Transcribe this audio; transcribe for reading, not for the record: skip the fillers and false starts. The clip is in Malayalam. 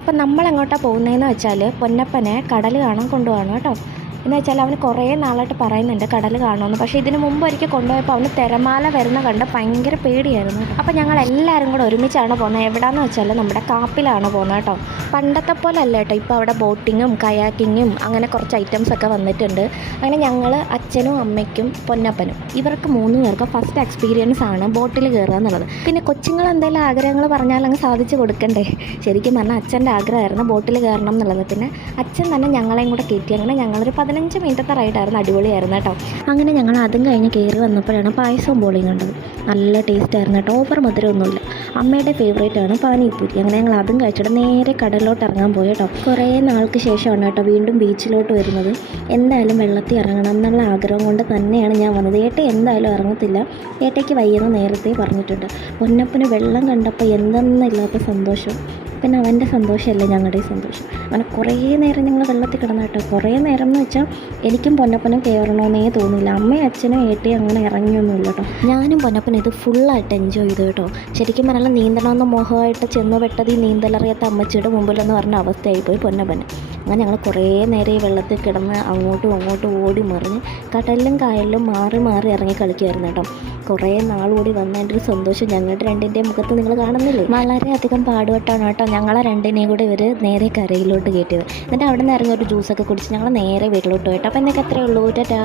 അപ്പം നമ്മളെങ്ങോട്ടാണ് പോകുന്നതെന്ന് വെച്ചാൽ പൊന്നപ്പനെ കടൽ കാണാൻ കൊണ്ടുപോകണം കേട്ടോ. എന്ന് വെച്ചാൽ അവന് കുറേ നാളായിട്ട് പറയുന്നുണ്ട് കടൽ കാണുമെന്ന്. പക്ഷേ ഇതിന് മുമ്പ് ഒരിക്കൽ കൊണ്ടുപോയപ്പോൾ അവന് തിരമാല വരുന്ന കണ്ട് ഭയങ്കര പേടിയായിരുന്നു. അപ്പോൾ ഞങ്ങൾ എല്ലാവരും കൂടെ ഒരുമിച്ചാണ് പോകുന്നത്. എവിടെയാണെന്ന് വെച്ചാൽ നമ്മുടെ കാപ്പിലാണ് പോകുന്നത് കേട്ടോ. പണ്ടത്തെ പോലെ അല്ല കേട്ടോ, ഇപ്പോൾ അവിടെ ബോട്ടിങ്ങും കയാക്കിങ്ങും അങ്ങനെ കുറച്ച് ഐറ്റംസൊക്കെ വന്നിട്ടുണ്ട്. അങ്ങനെ ഞങ്ങൾ അച്ഛനും അമ്മയ്ക്കും പൊന്നപ്പനും ഇവർക്ക് 3 പേർക്ക് ഫസ്റ്റ് എക്സ്പീരിയൻസ് ആണ് ബോട്ടിൽ കയറുക എന്നുള്ളത്. പിന്നെ കൊച്ചുങ്ങൾ എന്തെങ്കിലും ആഗ്രഹങ്ങൾ പറഞ്ഞാൽ അങ്ങ് സാധിച്ചു കൊടുക്കണ്ടേ. ശരിക്കും പറഞ്ഞാൽ അച്ഛൻ്റെ ആഗ്രഹമായിരുന്നു ബോട്ടിൽ കയറണം എന്നുള്ളത്. പിന്നെ അച്ഛൻ തന്നെ ഞങ്ങളെയും കൂടെ കയറ്റി. അങ്ങനെ ഞങ്ങളൊരു 15 മിനിറ്റത്തെ റൈഡായിരുന്നു. അടിപൊളിയായിരുന്നു കേട്ടോ. അങ്ങനെ ഞങ്ങൾ അതും കഴിഞ്ഞ് കയറി വന്നപ്പോഴാണ് പായസവും ബോളിയും കണ്ടത്. നല്ല ടേസ്റ്റ് ആയിരുന്നു കേട്ടോ. ഓവർ മധുരമൊന്നുമില്ല. അമ്മയുടെ ഫേവറേറ്റ് ആണ് പാനിപ്പൂരി. അങ്ങനെ ഞങ്ങൾ അതും കഴിച്ചിട്ട് നേരെ കടലിലോട്ട് ഇറങ്ങാൻ പോയി കേട്ടോ. കുറേ നാൾക്ക് ശേഷമാണ് കേട്ടോ വീണ്ടും ബീച്ചിലോട്ട് വരുന്നത്. എന്തായാലും വെള്ളത്തിൽ ഇറങ്ങണം എന്നുള്ള ആഗ്രഹം കൊണ്ട് തന്നെയാണ് ഞാൻ വന്നത്. ഏട്ട എന്തായാലും ഇറങ്ങത്തില്ല, ഏട്ടയ്ക്ക് വയ്യെന്ന് നേരത്തെ പറഞ്ഞിട്ടുണ്ട്. പൊന്നപ്പന് വെള്ളം കണ്ടപ്പോൾ എന്തെന്നില്ലാത്ത സന്തോഷം. പിന്നെ അവൻ്റെ സന്തോഷമല്ലേ ഞങ്ങളുടെ സന്തോഷം. അങ്ങനെ കുറേ നേരം ഞങ്ങൾ വെള്ളത്തിൽ കിടന്നു കേട്ടോ. കുറേ നേരം എന്ന് വെച്ചാൽ എനിക്കും പൊന്നപ്പനും കയറണമെന്നേ തോന്നിയില്ല. അമ്മയും അച്ഛനും ഏട്ടയും അങ്ങനെ ഇറങ്ങിയൊന്നുമില്ല കേട്ടോ. ഞാനും പൊന്നപ്പനും ഇത് ഫുള്ളായിട്ട് എൻജോയ് ചെയ്തു കേട്ടോ. ശരിക്കും പറഞ്ഞാൽ നീന്തണമെന്ന് മോഹമായിട്ട് ചെന്ന് പെട്ടത് ഈ നീന്തലറിയാത്ത അമ്മച്ചിയുടെ മുമ്പിലെന്ന് പറഞ്ഞ അവസ്ഥയായിപ്പോയി പൊന്നപ്പന്. അങ്ങനെ ഞങ്ങൾ കുറേ നേരം ഈ വെള്ളത്തിൽ കിടന്ന് അങ്ങോട്ടും അങ്ങോട്ടും ഓടി മറിഞ്ഞ് കടലിലും കായലിലും മാറി മാറി ഇറങ്ങി കളിക്കുമായിരുന്നു കേട്ടോ. കുറേ നാളുകൂടി വന്നതിൻ്റെ ഒരു സന്തോഷം ഞങ്ങളുടെ രണ്ടിൻ്റെയും മുഖത്ത് നിങ്ങൾ കാണുന്നില്ലേ. വളരെയധികം പാടുപെട്ടാണ് കേട്ടോ ഞങ്ങളെ രണ്ടിനെയും കൂടി ഇവർ നേരെ കരയിലോട്ട് കയറ്റിയത്. എന്നിട്ട് അവിടെ നിന്ന് ഇറങ്ങി ഒരു ജ്യൂസൊക്കെ കുടിച്ച് ഞങ്ങൾ നേരെ വീട്ടിലോട്ട് പോയിട്ട്. അപ്പോൾ എന്നൊക്കെ അത്രയേ ഉള്ളൂ. ടാറ്റാ.